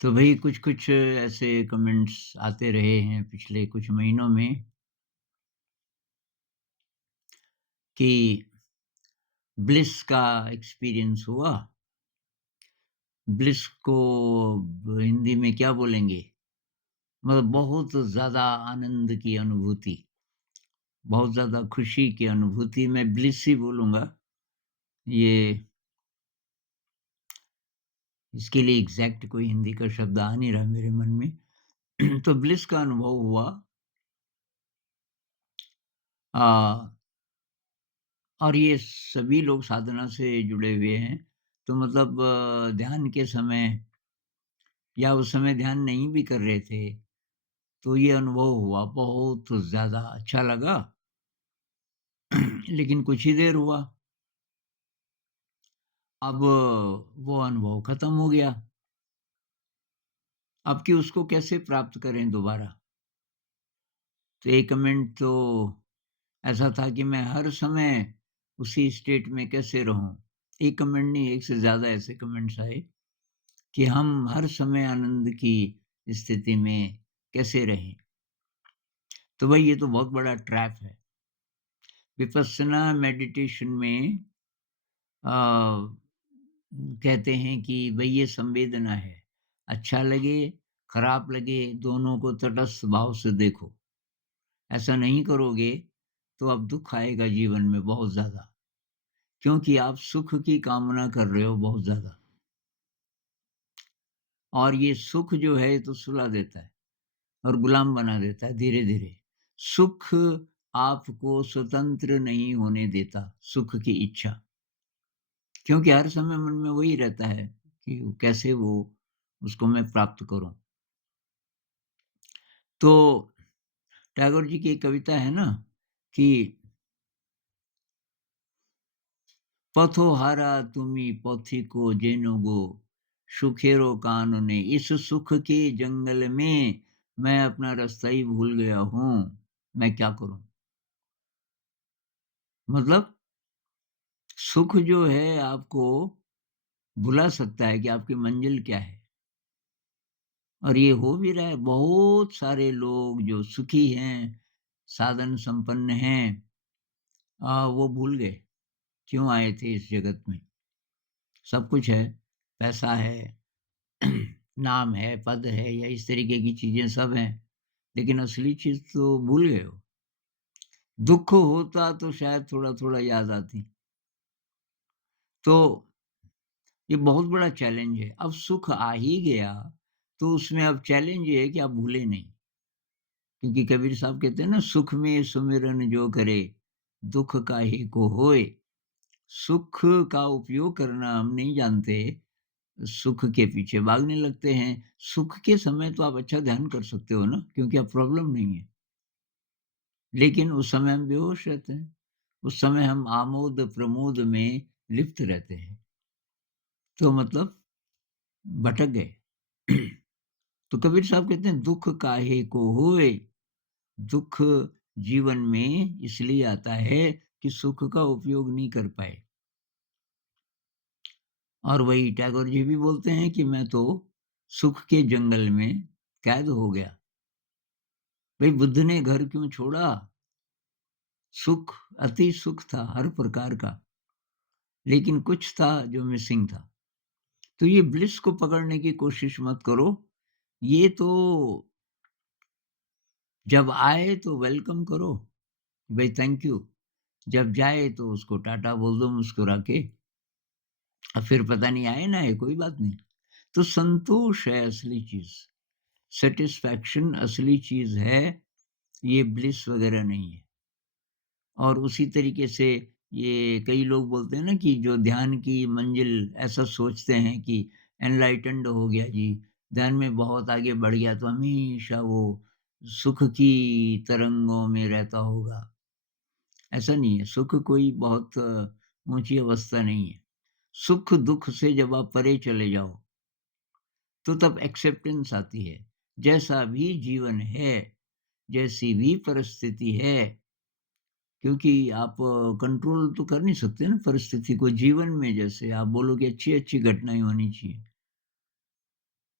तो भई कुछ-कुछ ऐसे कमेंट्स आते रहे हैं पिछले कुछ महीनों में कि ब्लिस का एक्सपीरियंस हुआ। ब्लिस को हिंदी में क्या बोलेंगे? मतलब बहुत ज़्यादा आनंद की अनुभूति, बहुत ज़्यादा खुशी की अनुभूति, मैं ब्लिस ही बोलूँगा। ये इसके लिए एग्ज़ैक्ट कोई हिंदी का शब्द आ नहीं रहा मेरे मन में। तो ब्लिस का अनुभव हुआ। अ, और ये सभी लोग साधना से जुड़े हुए हैं। तो मतलब ध्यान के समय या उस समय ध्यान नहीं भी कर रहे थे, तो ये अनुभव हुआ, बहुत ज़्यादा अच्छा लगा। लेकिन कुछ ही देर हुआ, अब वो अनुभव खत्म हो गया। अब कि उसको कैसे प्राप्त करें दोबारा? तो एक कमेंट तो ऐसा था कि मैं हर समय उसी स्टेट में कैसे रहूँ? एक कमेंट नहीं, एक से ज़्यादा ऐसे कमेंट्स आए कि हम हर समय आनंद की स्थिति में कैसे रहें? तो भाई ये तो बहुत बड़ा ट्रैप है। विपस्सना मेडिटेशन में अ, कहते हैं कि भई ये संवेदना है। अच्छा लगे, खराब लगे, दोनों को तटस्थ भाव से देखो। ऐसा नहीं करोगे, तो अब दुःख आएगा जीवन में बहुत ज़्यादा, क्योंकि आप सुख की कामना कर रहे हो बहुत ज़्यादा और ये सुख जो है, ये तो सुला देता है और गुलाम बना देता है धीरे-धीरे। सुख आपको स्वतंत्र नहीं होने देता, सुख की इच्छा। क्योंकि हर समय मन में वही रहता है कि कैसे वो उसको मैं प्राप्त करूँ। तो टैगोर जी की एक कविता है ना कि "पथोहारा तुमी पथिको जेनो गो, सुखेरो कानने इस सुख के जंगल में मैं अपना रास्ता ही भूल गया हूँ, मैं क्या करूँ?" मतलब सुख जो है आपको भुला सकता है कि आपकी मंज़िल क्या है और ये हो भी रहा है। बहुत सारे लोग जो सुखी हैं, साधन संपन्न हैं, वो भूल गए, क्यों आए थे इस जगत में। सब कुछ है, पैसा है, नाम है, पद है या इस तरीके की चीज़ें सब हैं, लेकिन असली चीज़ तो भूल गए हो। दुःख होता तो शायद थोड़ा-थोड़ा याद आती। तो ये बहुत बड़ा चैलेंज है। अब सुख आ ही गया, तो उसमें अब चैलेंज ये है कि आप भूले नहीं। क्योंकि कबीर साहब कहते हैं ना, सुख में सुमिरन जो करे, दुःख काहे को होए। सुख का उपयोग करना हम नहीं जानते, सुख के पीछे भागने लगते हैं। सुख के समय तो आप अच्छा ध्यान कर सकते हो ना, क्योंकि अब प्रॉब्लम नहीं है। लेकिन उस समय हम बेहोश रहते हैं। उस समय हम आमोद-प्रमोद में लिप्त रहते हैं। तो मतलब भटक गए। तो कबीर साहब कहते हैं, दुःख काहे को होए। दुःख जीवन में इसलिए आता है कि सुख का उपयोग नहीं कर पाए। और वही टैगोर जी भी बोलते हैं कि मैं तो सुख के जंगल में कैद हो गया। भई बुद्ध ने घर क्यों छोड़ा? सुख, अति सुख था हर प्रकार का, लेकिन कुछ था जो मिसिंग था। तो ये ब्लिस को पकड़ने की कोशिश मत करो। ये तो जब आए तो वेलकम करो, भई थैंक यू। जब जाए तो उसको टाटा बोल दो मुस्कुरा के। अब फिर पता नहीं आए ना आए, कोई बात नहीं। तो संतोष है असली चीज़, सैटिस्फैक्शन असली चीज़ है, ये ब्लिस वगैरह नहीं है। और उसी तरीके से ये कई लोग बोलते हैं ना कि जो ध्यान की मंजिल ऐसा सोचते हैं कि एनलाइटेंड हो गया जी, ध्यान में बहुत आगे बढ़ गया तो हमेशा वो सुख की तरंगों में रहता होगा। ऐसा नहीं है, सुख कोई बहुत ऊँची अवस्था नहीं है। सुख-दुःख से जब आप परे चले जाओ, तो तब एक्सेप्टेंस आती है। जैसा भी जीवन है, जैसी भी परिस्थिति है, क्योंकि आप कंट्रोल तो कर नहीं सकते ना परिस्थिति को। जीवन में जैसे आप बोलोगे अच्छी-अच्छी घटनाएँ होनी चाहिए,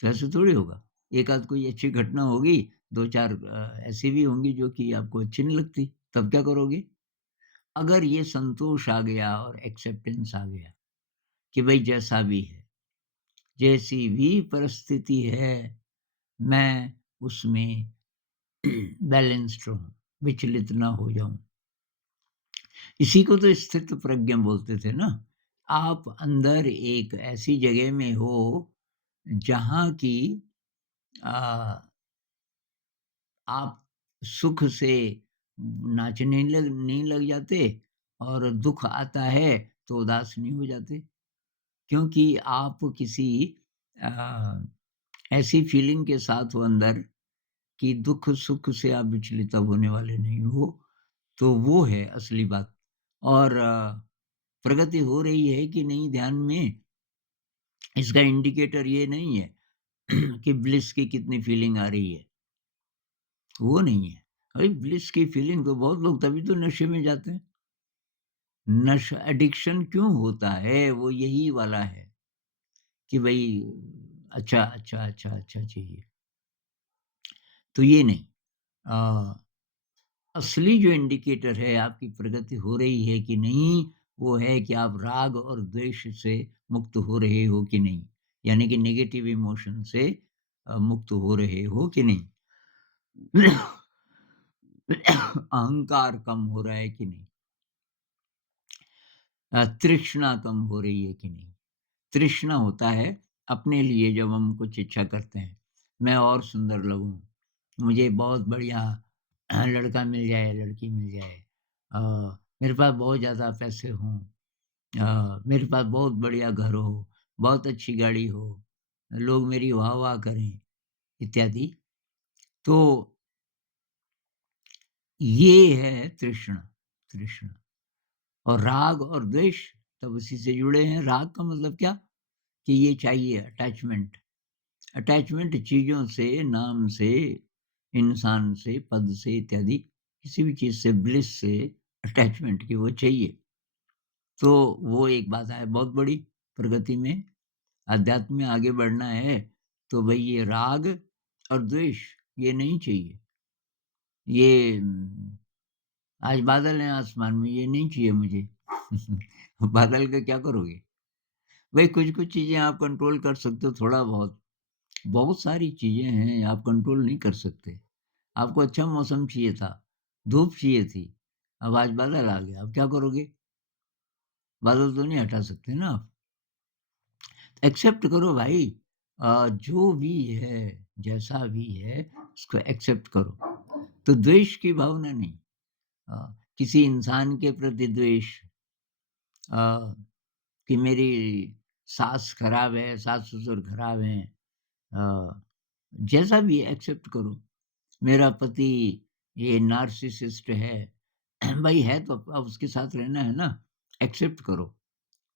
तो ऐसे थोड़ी होगा। एक आध कोई अच्छी घटना होगी, 2-4 ऐसी भी होंगी जो कि आपको अच्छी नहीं लगती, तब क्या करोगे? अगर ये संतोष आ गया और एक्सेप्टेंस आ गया कि भई जैसा भी है, जैसी भी परिस्थिति है, मैं उसमें बैलेंस्ड रहूँ, विचलित ना हो जाऊँ। इसी को तो स्थित प्रज्ञ बोलते थे ना। आप अंदर एक ऐसी जगह में हो जहाँ की आप सुख से नाचने नहीं लग जाते और दुःख आता है तो उदास नहीं हो जाते। क्योंकि आप किसी अ, ऐसी फीलिंग के साथ हो अंदर कि दुःख-सुख से आप विचलित अब होने वाले नहीं हो, तो वो है असली बात। और प्रगति हो रही है कि नहीं ध्यान में, इसका इंडिकेटर ये नहीं है कि ब्लिस की कितनी फीलिंग आ रही है, वो नहीं है। अरे ब्लिस की फीलिंग तो बहुत लोग तभी तो नशे में जाते हैं। नशा एडिक्शन क्यों होता है? वो यही वाला है कि भई अच्छा, अच्छा, अच्छा, अच्छा चाहिए। तो ये नहीं। अ, असली जो इंडिकेटर है आपकी प्रगति हो रही है कि नहीं, वो है कि आप राग और द्वेष से मुक्त हो रहे हो कि नहीं। यानी कि नेगेटिव इमोशन से मुक्त हो रहे हो कि नहीं। अहंकार कम हो रहा है कि नहीं। तृष्णा कम हो रही है कि नहीं। तृष्णा होता है अपने लिए जब हम कुछ इच्छा करते हैं, मैं और सुंदर लगूँ, मुझे बहुत बढ़िया लड़का मिल जाए, लड़की मिल जाए, अ, मेरे पास बहुत ज़्यादा पैसे हों, मेरे पास बहुत बढ़िया घर हो, बहुत अच्छी गाड़ी हो, लोग मेरी वाह-वाह करें, इत्यादि। तो ये है तृष्णा, तृष्णा। और राग और द्वेष तब उसी से जुड़े हैं। राग का मतलब क्या? कि ये चाहिए अटैचमेंट। अटैचमेंट चीज़ों से, नाम से, इंसान से, पद से इत्यादि किसी भी चीज़ से, ब्लिस से अटैचमेंट की वो चाहिए। तो वो एक बात है बहुत बड़ी प्रगति में, अध्यात्म में आगे बढ़ना है, तो भई ये राग और द्वेष ये नहीं चाहिए। ये आज बादल हैं आसमान में, ये नहीं चाहिए मुझे। बादल का क्या करोगे? भई कुछ-कुछ चीज़ें आप कंट्रोल कर सकते हो थोड़ा-बहुत। बहुत सारी चीज़ें हैं आप कंट्रोल नहीं कर सकते। आपको अच्छा मौसम चाहिए था, धूप चाहिए थी, अब आज बादल आ गया, अब क्या करोगे? बादल तो नहीं हटा सकते ना आप। एक्सेप्ट करो भाई, जो भी है, जैसा भी है, उसको एक्सेप्ट करो। तो द्वेष की भावना नहीं, किसी इंसान के प्रति द्वेष, अ, कि मेरी सास खराब है, सास-ससुर खराब हैं, अ, जैसा भी है एक्सेप्ट करो। मेरा पति ये नार्सिसिस्ट है, भाई है तो अब उसके साथ रहना है ना, एक्सेप्ट करो।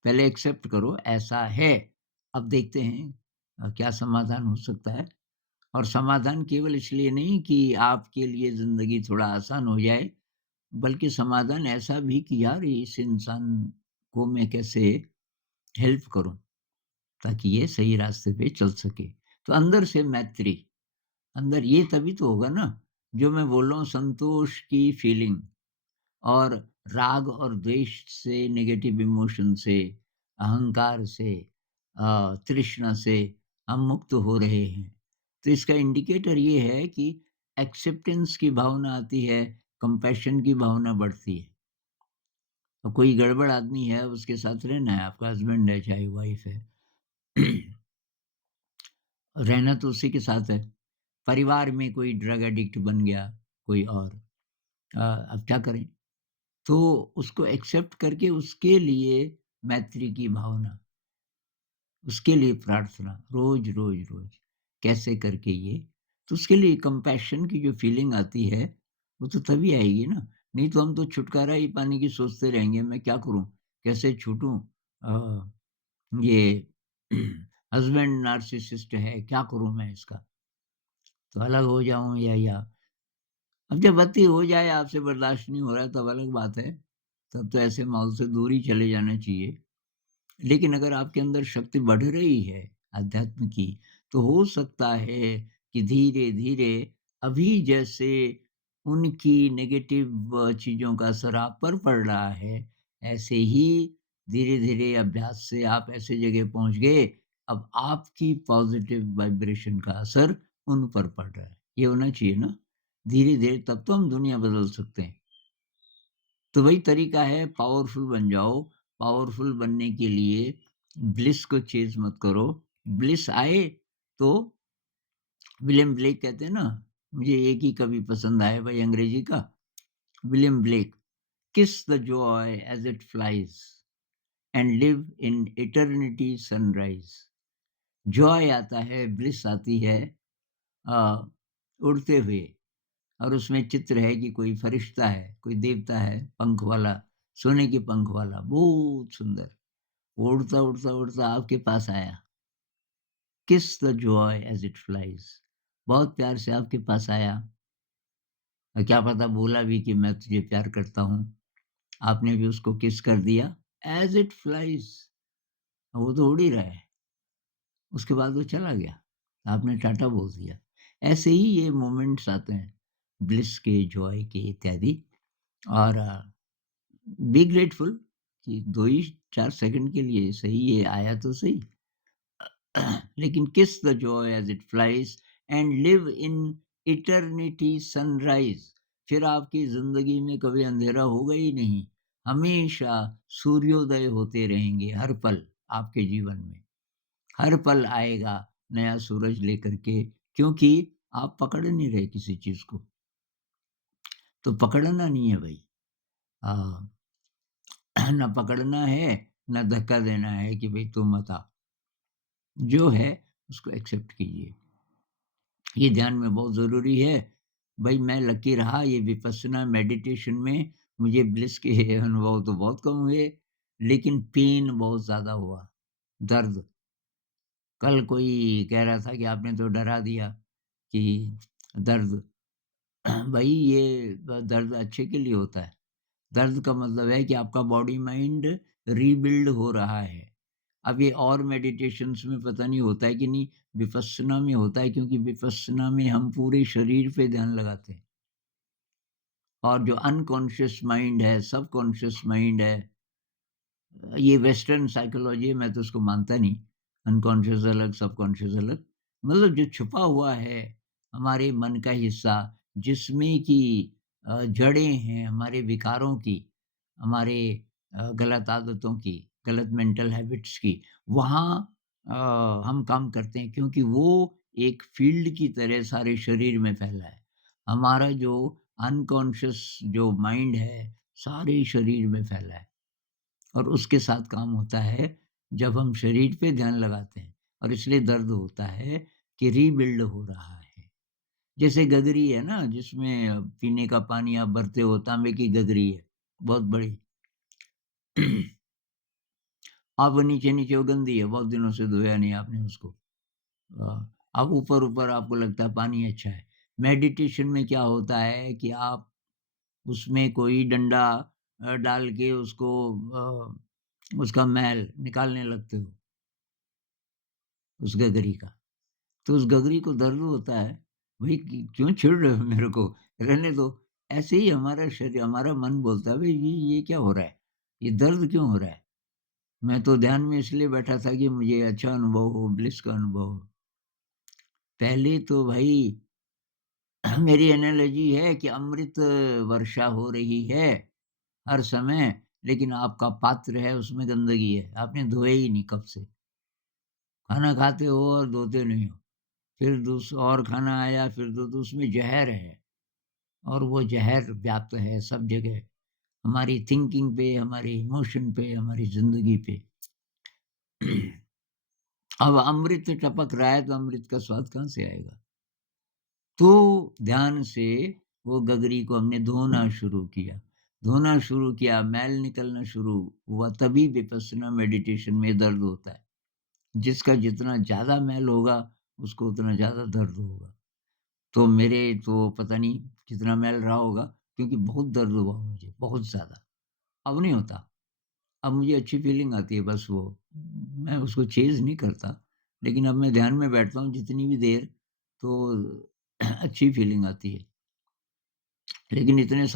पहले एक्सेप्ट करो ऐसा है, अब देखते हैं क्या समाधान हो सकता है। और समाधान केवल इसलिए नहीं कि आपके लिए ज़िंदगी थोड़ा आसान हो जाए, बल्कि समाधान ऐसा भी कि यार इस इंसान को मैं कैसे हेल्प करूँ, ताकि ये सही रास्ते पे चल सके। तो अंदर से मैत्री, अंदर ये तभी तो होगा ना, जो मैं बोल रहा हूँ संतोष की फीलिंग और राग और द्वेष से, नेगेटिव इमोशन से, अहंकार से, तृष्णा से हम मुक्त हो रहे हैं। तो इसका इंडिकेटर ये है कि एक्सेप्टेंस की भावना आती है, कंपैशन की भावना बढ़ती है। और कोई गड़बड़ आदमी है, उसके साथ रहना है, आपका हस्बैंड है, चाहे वाइफ है, रहना तो उसी के साथ है। परिवार में कोई ड्रग एडिक्ट बन गया, कोई और, अब क्या करें? तो उसको एक्सेप्ट करके उसके लिए मैत्री की भावना, उसके लिए प्रार्थना रोज़, रोज़, रोज़, कैसे करके ये, तो उसके लिए कंपैशन की जो फीलिंग आती है, वो तो तभी आएगी ना, नहीं तो हम तो छुटकारा ही पाने की सोचते रहेंगे, मैं क्या करूँ? कैसे छूटूँ? ये हस्बैंड नार्सिसिस्ट है, क्या करूँ मैं इसका? तो अलग हो जाऊँ या अब जब अति हो जाए, आपसे बर्दाश्त नहीं हो रहा, तब अलग बात है। तब तो ऐसे माहौल से दूर ही चले जाना चाहिए। लेकिन अगर आपके अंदर शक्ति बढ़ रही है अध्यात्म की, तो हो सकता है कि धीरे-धीरे अभी जैसे उनकी नेगेटिव चीज़ों का असर आप पर पड़ रहा है, ऐसे ही धीरे-धीरे अभ्यास से आप ऐसे जगह पहुँच गए, अब आपकी पॉज़िटिव वाइब्रेशन का असर उन पर पड़ रहा है। ये होना चाहिए ना? धीरे-धीरे तब तो हम दुनिया बदल सकते हैं। तो वही तरीका है, पावरफुल बन जाओ। पावरफुल बनने के लिए ब्लिस को चेज़ मत करो। ब्लिस आए तो विलियम ब्लेक कहते हैं ना, मुझे एक ही कवि पसंद आया भाई अंग्रेजी का, विलियम ब्लेक, किस the Joy as it flies and live in eternity sunrise. Joy आता है, ब्लिस आती है अ, उड़ते हुए, और उसमें चित्र है कि कोई फरिश्ता है, कोई देवता है, पंख वाला, सोने के पंख वाला, बहुत सुंदर। वो उड़ता, उड़ता, उड़ता आपके पास आया। किस the Joy as it flies. बहुत प्यार से आपके पास आया, और क्या पता बोला भी कि मैं तुझे प्यार करता हूँ। आपने भी उसको किस कर दिया, एज़ इट फ्लाइज़। वो तो उड़ ही रहा है। उसके बाद वो चला गया। आपने टाटा बोल दिया। ऐसे ही ये मोमेंट्स आते हैं, ब्लिस के, जॉय के इत्यादि। और बी ग्रेटफुल कि 2 ही 4 सेकंड के लिए सही, ये आया तो सही। लेकिन किस the Joy as it flies and live in eternity sunrise. फिर आपकी ज़िंदगी में कभी अंधेरा होगा ही नहीं। हमेशा सूर्योदय होते रहेंगे हर पल आपके जीवन में। हर पल आएगा नया सूरज लेकर के, क्योंकि आप पकड़ नहीं रहे किसी चीज़ को। तो पकड़ना नहीं है भई। अ, ना पकड़ना है, ना धक्का देना है कि भई तू मत आ। जो है उसको एक्सेप्ट कीजिए। ये ध्यान में बहुत ज़रूरी है। भई मैं लकी रहा ये विपस्सना मेडिटेशन में, मुझे ब्लिस के अनुभव तो बहुत कम हुए, लेकिन पेन बहुत ज़्यादा हुआ, दर्द। कल कोई कह रहा था कि आपने तो डरा दिया कि दर्द। भई ये दर्द अच्छे के लिए होता है। दर्द का मतलब है कि आपका बॉडी माइंड रीबिल्ड हो रहा है। अब ये और मेडिटेशंस में पता नहीं होता है कि नहीं, विपस्सना में होता है, क्योंकि विपस्सना में हम पूरे शरीर पे ध्यान लगाते हैं। और जो अनकॉन्शियस माइंड है, सबकॉन्शियस माइंड है, ये वेस्टर्न साइकोलॉजी है, मैं तो उसको मानता नहीं। अनकॉन्शियस अलग, सबकॉन्शियस अलग। मतलब जो छुपा हुआ है, हमारे मन का हिस्सा, जिसमें कि जड़ें हैं हमारे विकारों की, हमारे गलत आदतों की, गलत मेंटल हैबिट्स की, वहाँ अ, हम काम करते हैं, क्योंकि वो एक फ़ील्ड की तरह सारे शरीर में फैला है। हमारा जो अनकॉन्शियस जो माइंड है, सारे शरीर में फैला है। और उसके साथ काम होता है जब हम शरीर पे ध्यान लगाते हैं, और इसलिए दर्द होता है कि रीबिल्ड हो रहा है। जैसे गगरी है ना, जिसमें पीने का पानी आप भरते हो, तांबे की गगरी है, बहुत बड़ी। अब वो नीचे-नीचे वो गंदी है, बहुत दिनों से धोया नहीं आपने उसको। अब ऊपर-ऊपर आपको लगता है पानी अच्छा है। मेडिटेशन में क्या होता है कि आप उसमें कोई डंडा डाल के उसको उसका मैल निकालने लगते हो, उस गगरी का। तो उस गगरी को दर्द होता है, भई क्यों छेड़ रहे हो मेरे को? रहने दो। ऐसे ही हमारा शरीर, हमारा मन बोलता है, भई ये क्या हो रहा है? ये दर्द क्यों हो रहा है? मैं तो ध्यान में इसलिए बैठा था कि मुझे अच्छा अनुभव हो, ब्लिस का अनुभव हो। पहले तो भई मेरी एनालॉजी है कि अमृत वर्षा हो रही है हर समय, लेकिन आपका पात्र है उसमें गंदगी है। आपने धोए ही नहीं कब से। खाना खाते हो और धोते नहीं हो। फिर और खाना आया, फिर तो उसमें ज़हर है, और वो ज़हर व्याप्त है सब जगह। हमारी थिंकिंग पे, हमारे इमोशन पे, हमारी ज़िंदगी पे। अब अमृत टपक रहा है तो अमृत का स्वाद कहाँ से आएगा? तो ध्यान से वो गगरी को हमने धोना शुरू किया। धोना शुरू किया, मैल निकलना शुरू हुआ, तभी विपस्सना मेडिटेशन में दर्द होता है। जिसका जितना ज़्यादा मैल होगा, उसको उतना ज़्यादा दर्द होगा। तो मेरे तो पता नहीं जितना मैल रहा होगा क्योंकि बहुत दर्द हुआ मुझे, बहुत ज़्यादा। अब नहीं होता। अब मुझे अच्छी फ़ीलिंग आती है बस वो, मैं उसको चेज़ नहीं करता। लेकिन अब मैं ध्यान में बैठता हूँ जितनी भी देर तो अच्छी फ़ीलिंग आती है। लेकिन इतने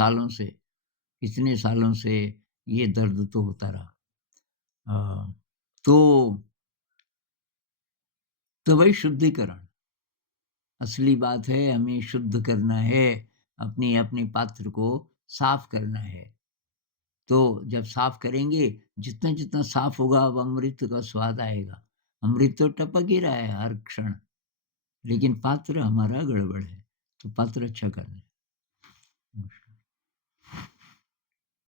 सालों से ये दर्द तो होता रहा। अ, तो वही शुद्धिकरण, असली बात है हमें शुद्ध करना है, अपने पात्र को साफ़ करना है। तो जब साफ़ करेंगे, जितना-जितना साफ़ होगा अब अमृत का स्वाद आएगा। अमृत तो टपक ही रहा है हर क्षण, लेकिन पात्र हमारा गड़बड़ है, तो पात्र अच्छा करना है।